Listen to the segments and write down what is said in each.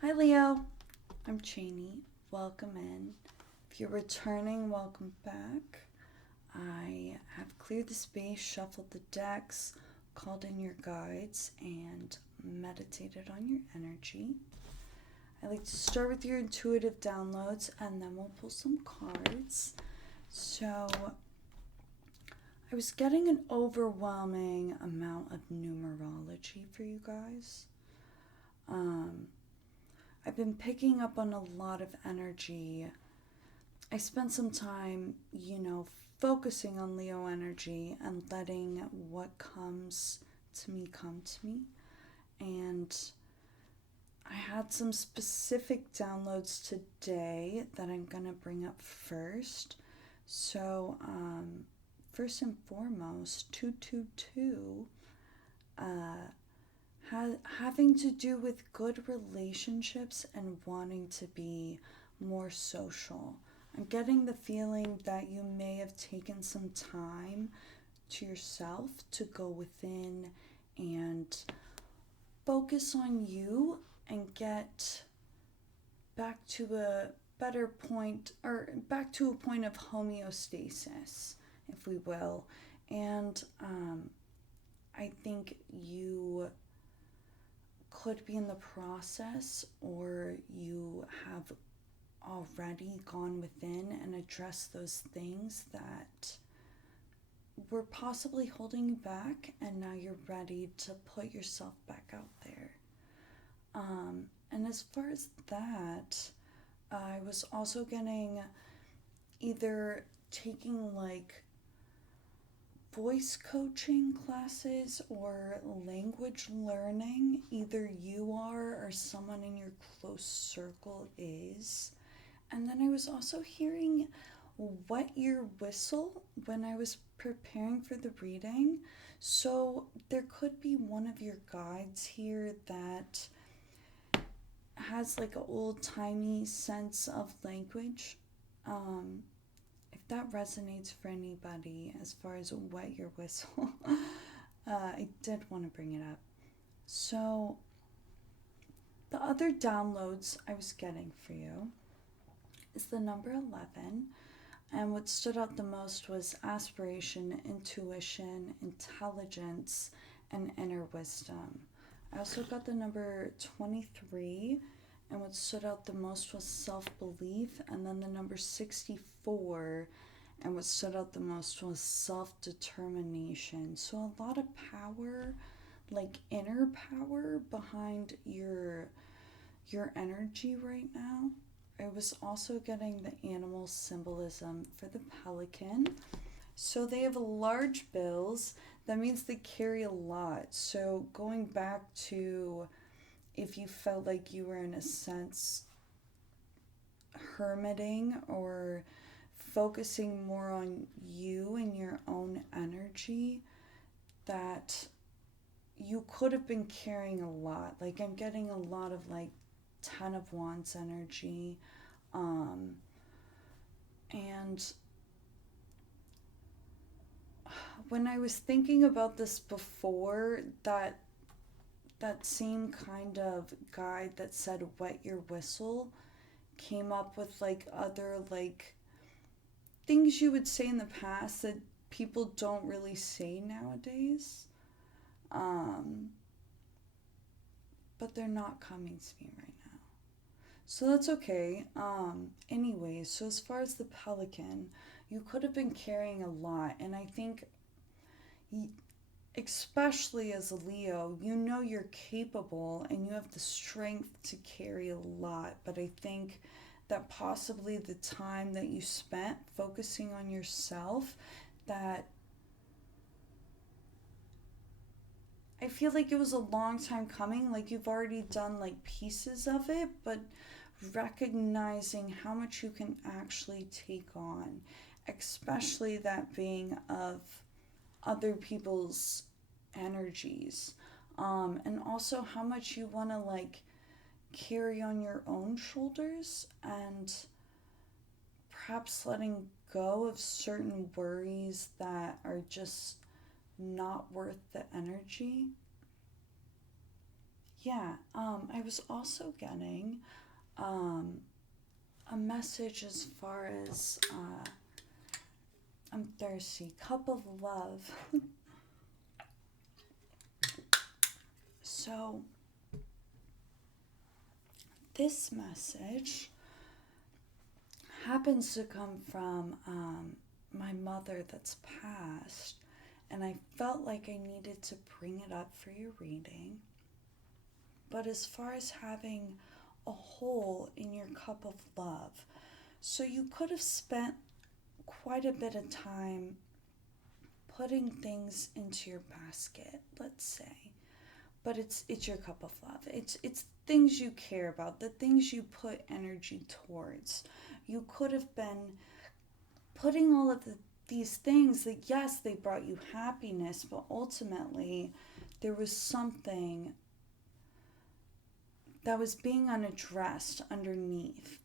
Hi Leo, I'm Cheney. Welcome in. If you're returning, welcome back. I have cleared the space, shuffled the decks, called in your guides, and meditated on your energy. I like to start with your intuitive downloads and then we'll pull some cards. So, I was getting an overwhelming amount of numerology for you guys. Um, I've been picking up on a lot of energy. I spent some time, focusing on Leo energy and letting what comes to me come to me. And I had some specific downloads today that I'm going to bring up first. So, first and foremost, 222 having to do with good relationships and wanting to be more social. I'm getting the feeling that you may have taken some time to yourself to go within and focus on you and get back to a better point, or back to a point of homeostasis, if we will. And I think you could be in the process, or you have already gone within and addressed those things that were possibly holding you back, and now you're ready to put yourself back out there. And as far as that, I was also getting either taking like voice coaching classes or language learning. Either you are or someone in your close circle is. And then I was also hearing wet your whistle when I was preparing for the reading. So there could be one of your guides here that has like an old timey sense of language. If that resonates for anybody as far as wet your whistle, I did want to bring it up. So, the other downloads I was getting for you is the number 11. And what stood out the most was aspiration, intuition, intelligence, and inner wisdom. I also got the number 23, and what stood out the most was self belief, and then the number 64, and what stood out the most was self determination. So, a lot of power, like inner power, behind your energy right now. I was also getting the animal symbolism for the pelican. So they have large bills. That means they carry a lot. So going back to if you felt like you were in a sense hermiting or focusing more on you and your own energy, that you could have been carrying a lot. Like I'm getting a lot of like Ten of Wands energy. Um, and when I was thinking about this before, that same kind of guide that said wet your whistle came up with like other like things you would say in the past that people don't really say nowadays. Um, but they're not coming to me right now. So that's okay. Anyways, so as far as the pelican, you could have been carrying a lot, and I think, especially as a Leo, you know you're capable and you have the strength to carry a lot, but I think that possibly the time that you spent focusing on yourself, that I feel like it was a long time coming. Like you've already done like pieces of it, but recognizing how much you can actually take on, especially that being of other people's energies. And also how much you want to like carry on your own shoulders, and perhaps letting go of certain worries that are just not worth the energy. yeah, I was also getting um, a message as far as I'm thirsty, cup of love. So, this message happens to come from my mother that's passed, and I felt like I needed to bring it up for your reading. But as far as having a hole in your cup of love, so you could have spent quite a bit of time putting things into your basket, let's say. But it's your cup of love. It's things you care about, the things you put energy towards. You could have been putting all of these things that, yes, they brought you happiness, but ultimately there was something that was being unaddressed underneath.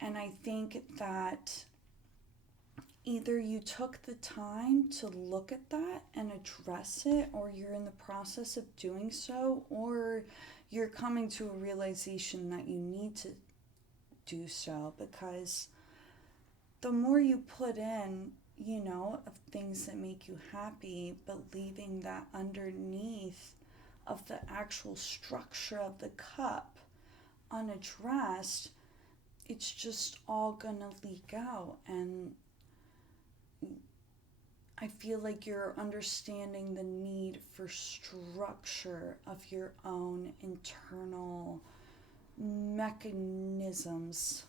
And I think that either you took the time to look at that and address it, or you're in the process of doing so, or you're coming to a realization that you need to do so, because the more you put in, of things that make you happy, but leaving that underneath of the actual structure of the cup unaddressed, it's just all gonna leak out. And I feel like you're understanding the need for structure of your own internal mechanisms,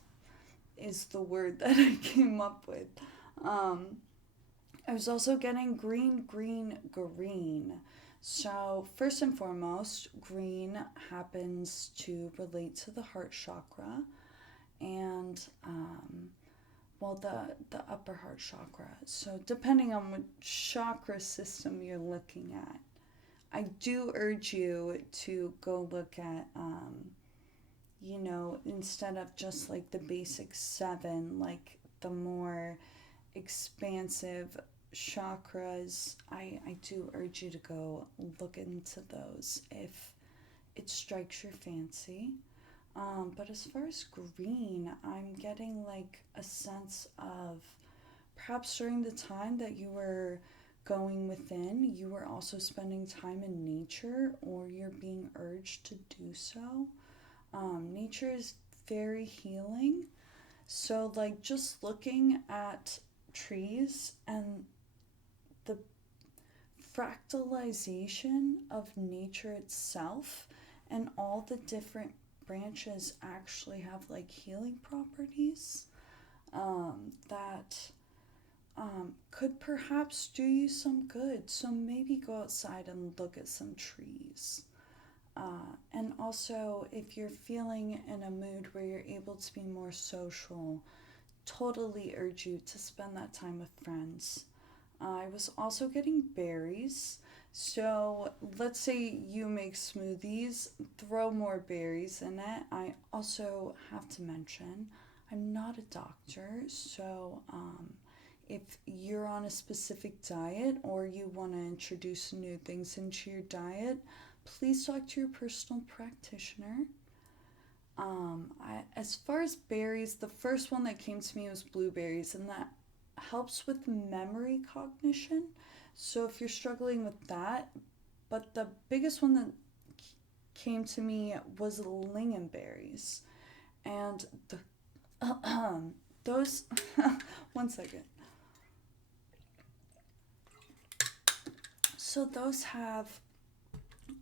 is the word that I came up with. I was also getting green, green, green. So, first and foremost, green happens to relate to the heart chakra and, the upper heart chakra. So, depending on what chakra system you're looking at, I do urge you to go look at, instead of just like the basic 7, like the more expansive chakras, I do urge you to go look into those if it strikes your fancy. But as far as green, I'm getting like a sense of perhaps during the time that you were going within, you were also spending time in nature, or you're being urged to do so. Nature is very healing. So, like, just looking at trees and the fractalization of nature itself, and all the different branches actually have like healing properties that could perhaps do you some good. So maybe go outside and look at some trees. And also, if you're feeling in a mood where you're able to be more social, totally urge you to spend that time with friends. I was also getting berries. So let's say you make smoothies, throw more berries in it. I also have to mention, I'm not a doctor, so if you're on a specific diet or you want to introduce new things into your diet, please talk to your personal practitioner. As far as berries, the first one that came to me was blueberries, and that helps with memory cognition. So if you're struggling with that, but the biggest one that came to me was lingonberries, and those. One second. So those have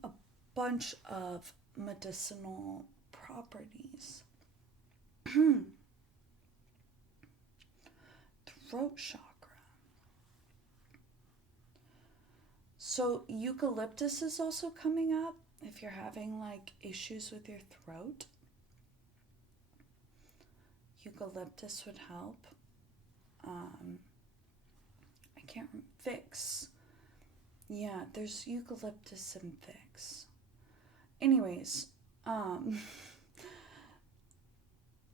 a bunch of medicinal properties. Throat chakra. So eucalyptus is also coming up if you're having like issues with your throat. Eucalyptus would help. I can't remember. Vicks. Yeah, there's eucalyptus and Vicks. Anyways,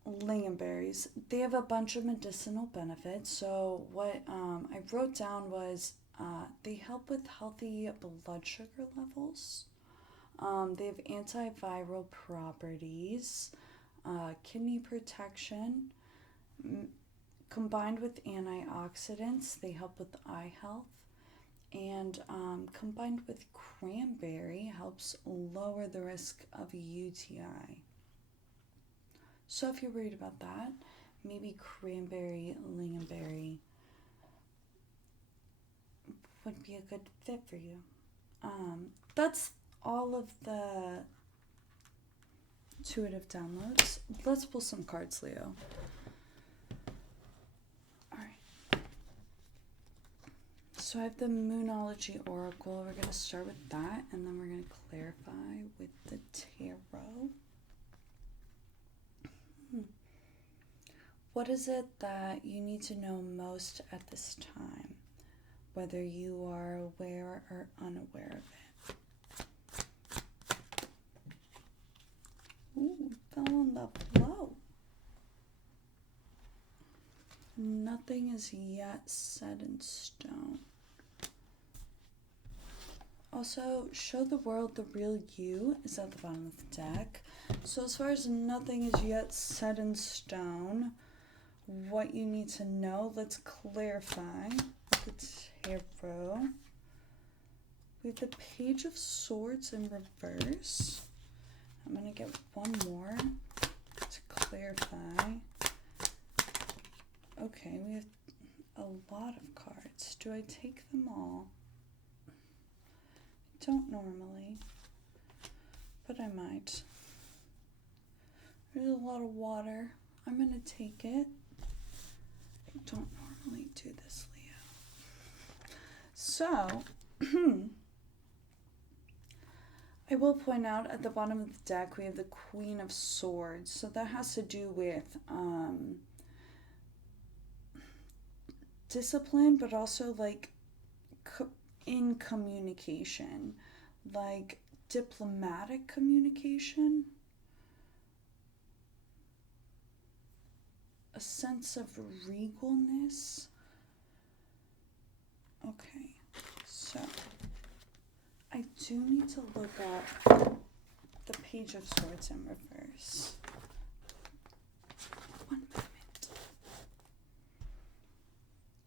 lingonberries, they have a bunch of medicinal benefits. So what I wrote down was they help with healthy blood sugar levels. They have antiviral properties, kidney protection, combined with antioxidants, they help with eye health. And combined with cranberry helps lower the risk of a UTI. So if you're worried about that, maybe cranberry, lingonberry would be a good fit for you. That's all of the intuitive downloads. Let's pull some cards, Leo. Alright. So I have the Moonology Oracle. We're going to start with that, and then we're going to clarify with the Tarot. What is it that you need to know most at this time, whether you are aware or unaware of it? Ooh, fell on the flow. Nothing is yet set in stone. Also, show the world the real you is at the bottom of the deck. So as far as nothing is yet set in stone, what you need to know, let's clarify the Tarot. We have the Page of Swords in reverse. I'm going to get one more to clarify. Okay, we have a lot of cards. Do I take them all? I don't normally, but I might. There's a lot of water. I'm going to take it. I don't normally do this, Leo. So, I will point out at the bottom of the deck we have the Queen of Swords. So that has to do with discipline, but also like in communication, like diplomatic communication. A sense of regalness. Okay, so I do need to look at the Page of Swords in reverse. 1 moment.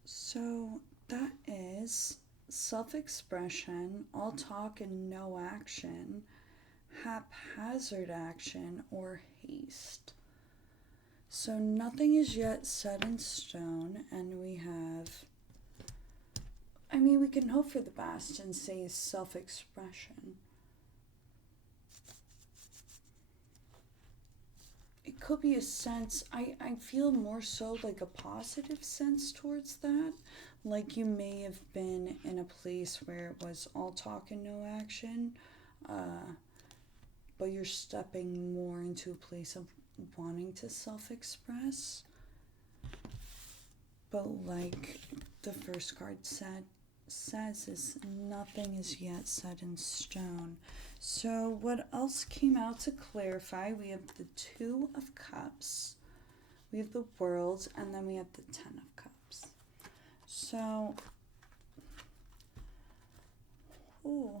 So that is self-expression, all talk and no action, haphazard action, or haste. So nothing is yet set in stone, and we have, we can hope for the best and say self-expression. It could be a sense, I feel more so like a positive sense towards that. Like you may have been in a place where it was all talk and no action, but you're stepping more into a place of wanting to self-express. But like the first card says is nothing is yet set in stone. So what else came out to clarify? We have the Two of Cups, we have the World, and then we have the Ten of Cups. So, 5,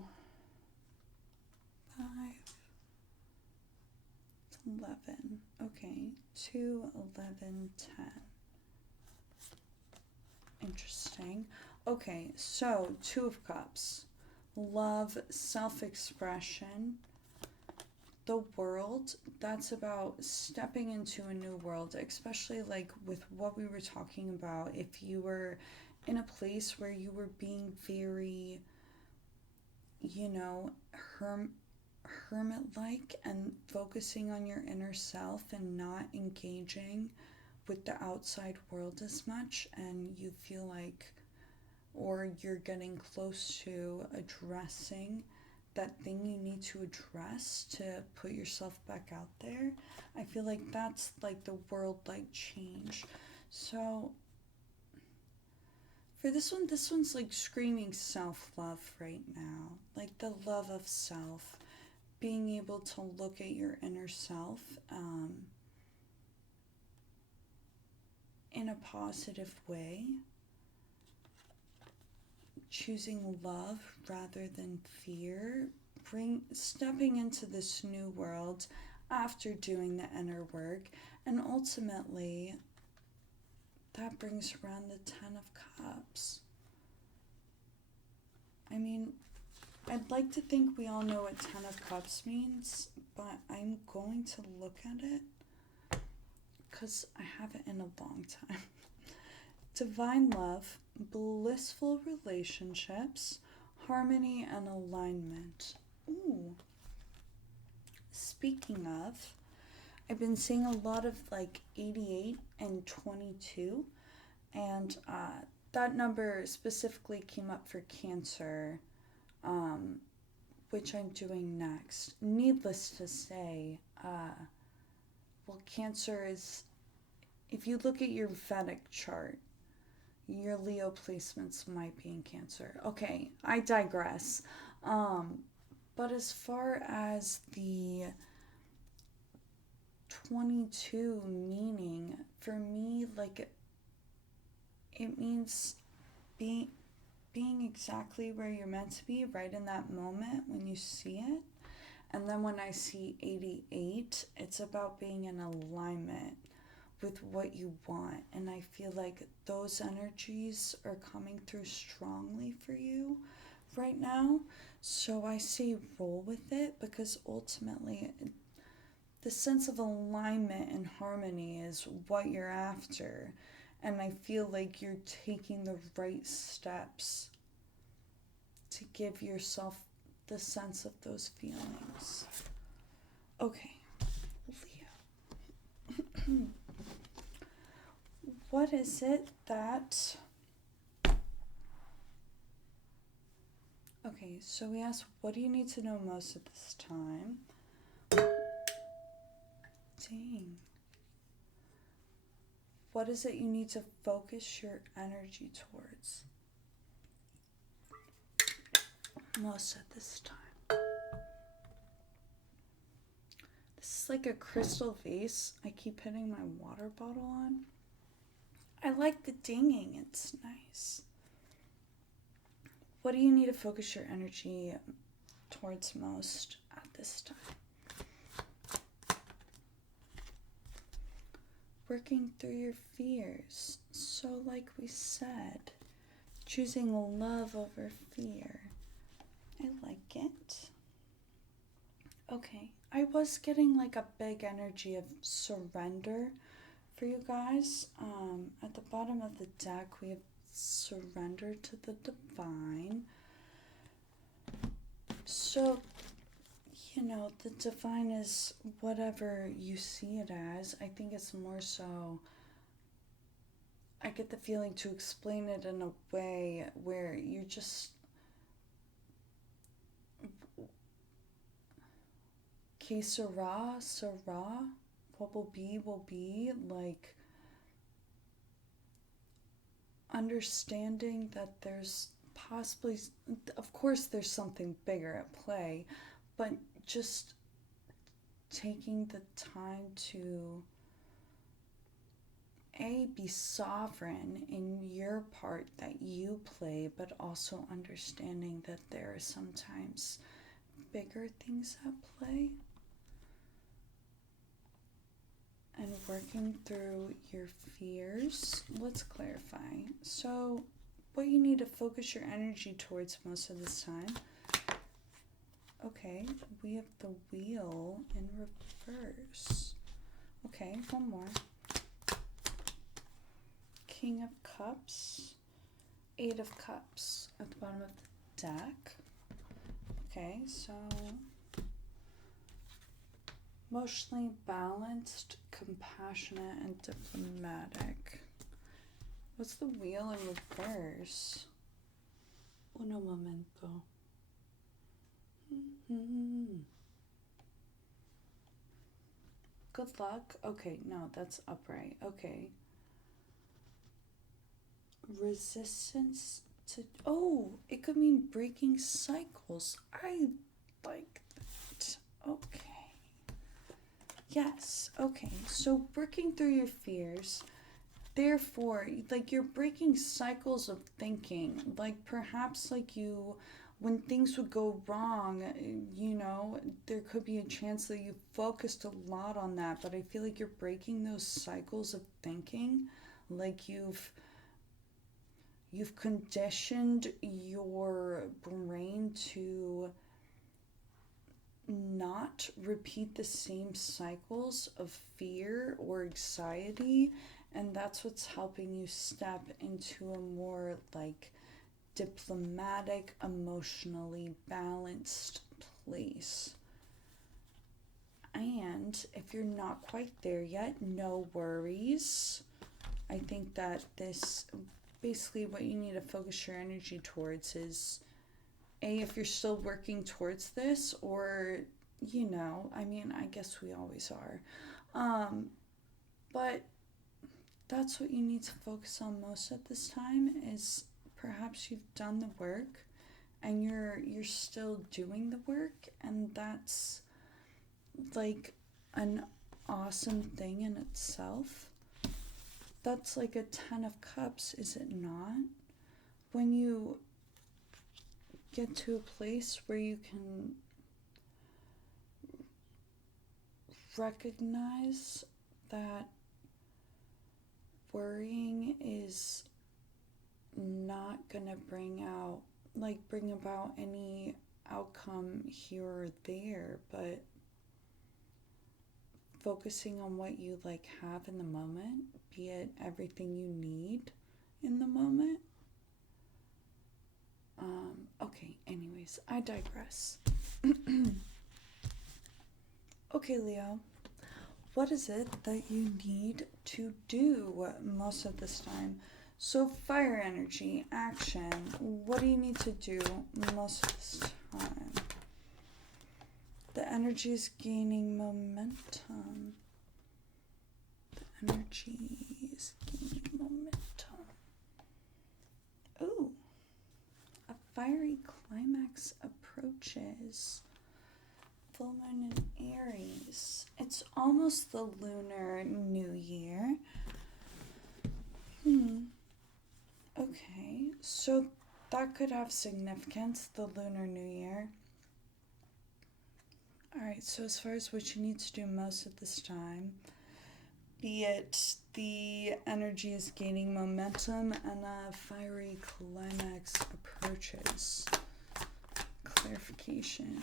11. Okay, 2, 11, 10. Interesting. Okay, so Two of Cups. Love, self-expression. The World, that's about stepping into a new world, especially like with what we were talking about. If you were in a place where you were being very, hermit-like and focusing on your inner self and not engaging with the outside world as much, and you feel like, or you're getting close to addressing that thing you need to address to put yourself back out there. I feel like that's like the world-like change. So for this one's like screaming self-love right now. Like the love of self. Being able to look at your inner self in a positive way. Choosing love rather than fear, stepping into this new world after doing the inner work, and ultimately that brings around the Ten of Cups. I mean, I'd like to think we all know what Ten of Cups means, but I'm going to look at it because I haven't in a long time. Divine love, blissful relationships, harmony and alignment. Ooh. Speaking of, I've been seeing a lot of like 88 and 22, and that number specifically came up for Cancer, which I'm doing next. Needless to say, well, Cancer is, if you look at your Vedic chart, your Leo placements might be in Cancer. Okay, I digress. But as far as the 22 meaning, for me, like, it means being exactly where you're meant to be right in that moment when you see it. And then when I see 88, it's about being in alignment with what you want. And I feel like those energies are coming through strongly for you right now. So I say roll with it, because ultimately the sense of alignment and harmony is what you're after. And I feel like you're taking the right steps to give yourself the sense of those feelings. Okay, Leo. What is it that... Okay, so we asked, what do you need to know most at this time? Dang. What is it you need to focus your energy towards most at this time? This is like a crystal vase I keep hitting my water bottle on. I like the dinging, it's nice. What do you need to focus your energy towards most at this time? Working through your fears. So like we said, choosing love over fear. I like it. Okay, I was getting like a big energy of surrender for you guys. At the bottom of the deck, we have surrender to the divine. So, you know, the divine is whatever you see it as. I think it's more so, I get the feeling to explain it in a way where you just, que sera, what will be, like, understanding that there's possibly, of course there's something bigger at play, but just taking the time to be sovereign in your part that you play, but also understanding that there are sometimes bigger things at play, and working through your fears. Let's clarify. So what you need to focus your energy towards most of this time. Okay, we have the wheel in reverse. Okay, one more. King of Cups, Eight of Cups at the bottom of the deck. Okay, so emotionally balanced, compassionate, and diplomatic. What's the wheel in reverse? Uno momento. Good luck. Okay, no, that's upright. Okay. Resistance to... Oh, it could mean breaking cycles. I like that. Okay. Yes, okay. So working through your fears, therefore, like, you're breaking cycles of thinking. Like, perhaps, like, you when things would go wrong, there could be a chance that you focused a lot on that, but I feel like you're breaking those cycles of thinking. Like you've conditioned your brain to not repeat the same cycles of fear or anxiety, and that's what's helping you step into a more like diplomatic, emotionally balanced place. And if you're not quite there yet, no worries. I think that this basically what you need to focus your energy towards is if you're still working towards this, or I guess we always are. But that's what you need to focus on most at this time is perhaps you've done the work and you're still doing the work, and that's like an awesome thing in itself. That's like a 10 of cups, is it not? When you get to a place where you can recognize that worrying is not gonna bring about any outcome here or there, but focusing on what you have in the moment, be it everything you need in the moment. Okay, anyways, I digress. Okay, Leo, what is it that you need to do most of this time? So, fire energy, action. What do you need to do most of this time? The energy is gaining momentum. The energy is gaining momentum. Ooh, a fiery climax approaches. Full moon in Aries. It's almost the Lunar New Year. Okay, so that could have significance, the Lunar New Year. Alright, so as far as what you need to do most of this time, be it the energy is gaining momentum and a fiery climax approaches. Clarification.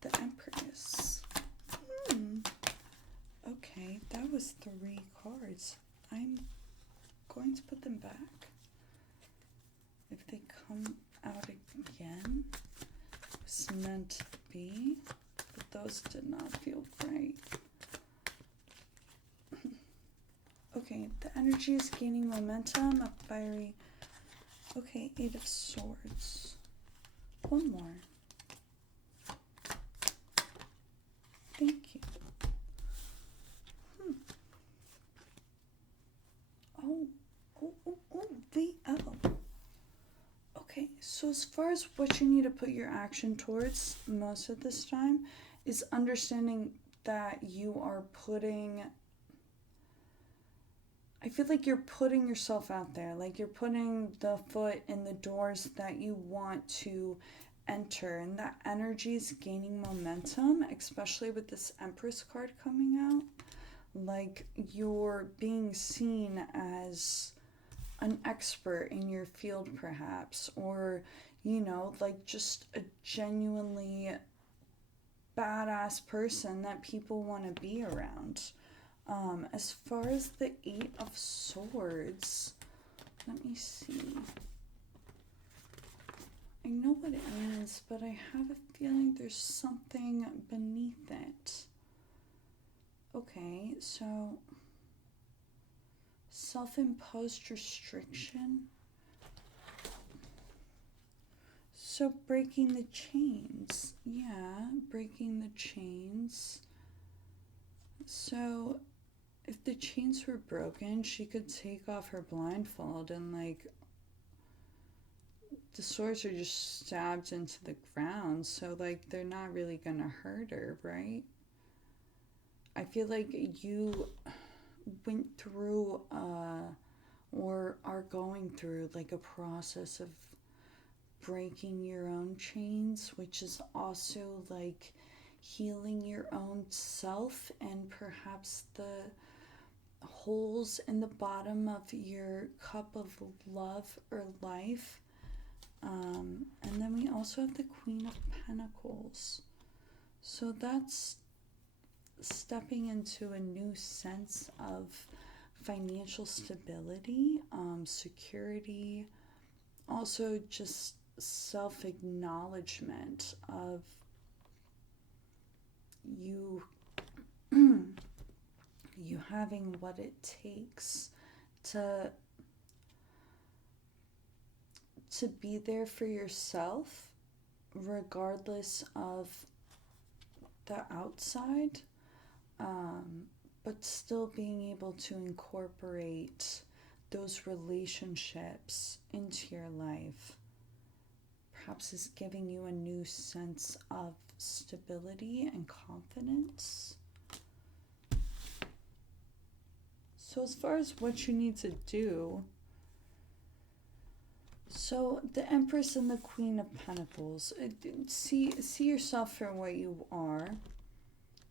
The Empress. Okay, that was 3 cards. I'm going to put them back. If they come out again, it was meant to be, but those did not feel right. Okay, the energy is gaining momentum, a fiery... Okay, 8 of Swords. One more. Thank you. VO. Okay, so as far as what you need to put your action towards most of this time is understanding that you are I feel like you're putting yourself out there, like you're putting the foot in the doors that you want to enter, and that energy is gaining momentum, especially with this Empress card coming out. Like you're being seen as an expert in your field perhaps, or just a genuinely badass person that people want to be around. As far as the 8 of Swords, let me see. I know what it means, but I have a feeling there's something beneath it. Okay, so self-imposed restriction. So breaking the chains. Yeah, breaking the chains. So if the chains were broken, she could take off her blindfold and the swords are just stabbed into the ground, so they're not really gonna hurt her, right? I feel like you went through or are going through a process of breaking your own chains, which is also like healing your own self and perhaps the holes in the bottom of your cup of love or life. And then we also have the Queen of Pentacles. So that's stepping into a new sense of financial stability, security, also just self-acknowledgement of you you having what it takes to be there for yourself regardless of the outside, but still being able to incorporate those relationships into your life. Perhaps is giving you a new sense of stability and confidence. So as far as what you need to do, so the Empress and the Queen of Pentacles, see yourself for what you are.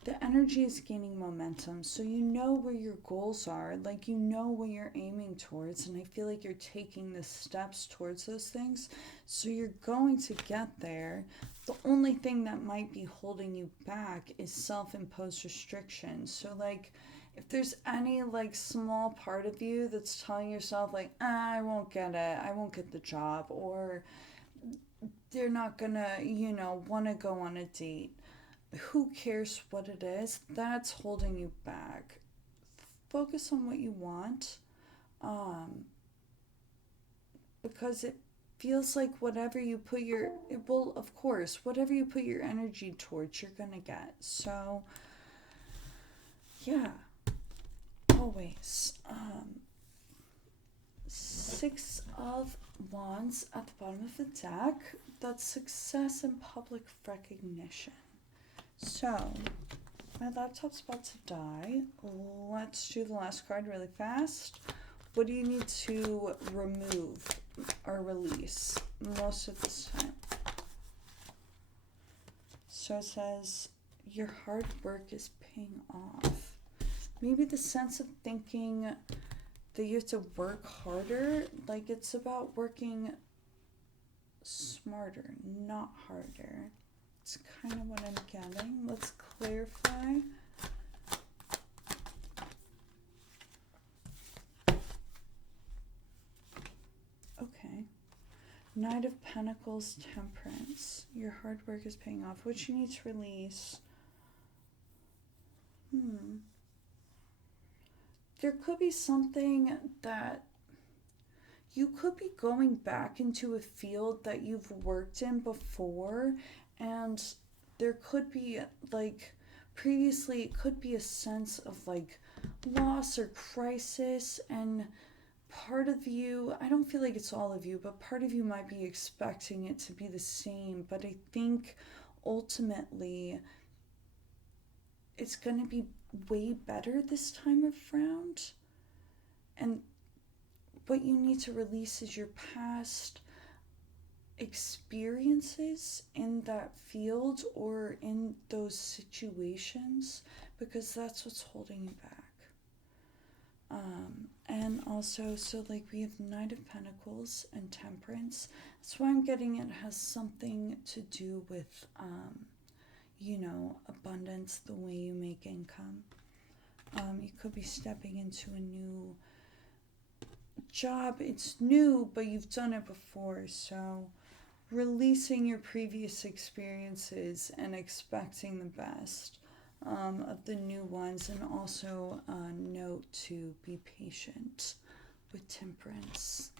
The energy is gaining momentum, so you know where your goals are, like you know what you're aiming towards, and I feel like you're taking the steps towards those things, so you're going to get there. The only thing that might be holding you back is self-imposed restrictions. So like, if there's any like small part of you that's telling yourself like, I won't get it, I won't get the job, or they're not gonna, want to go on a date, who cares what it is? That's holding you back. Focus on what you want, because it feels like whatever you put whatever you put your energy towards, you're gonna get. So, yeah, always. Six of Wands at the bottom of the deck. That's success and public recognition. So, my laptop's about to die. Let's do the last card really fast. What do you need to remove or release most of this time? So it says, your hard work is paying off. Maybe the sense of thinking that you have to work harder, like it's about working smarter, not harder. It's kind of what I'm getting. Let's clarify. Okay. Knight of Pentacles, Temperance. Your hard work is paying off. What you need to release. There could be something that you could be going back into a field that you've worked in before, and there could be like previously it could be a sense of like loss or crisis, and part of you, I don't feel like it's all of you, but part of you might be expecting it to be the same, but I think ultimately it's going to be way better this time around. And what you need to release is your past experiences in that field or in those situations, because that's what's holding you back. And also, so like we have Knight of Pentacles and Temperance. That's why I'm getting it has something to do with, abundance, the way you make income. You could be stepping into a new job. It's new, but you've done it before. So releasing your previous experiences and expecting the best of the new ones, and also note to be patient with Temperance.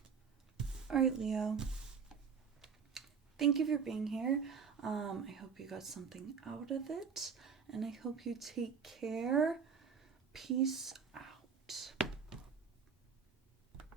All right, Leo. Thank you for being here. I hope you got something out of it, and I hope you take care. Peace out.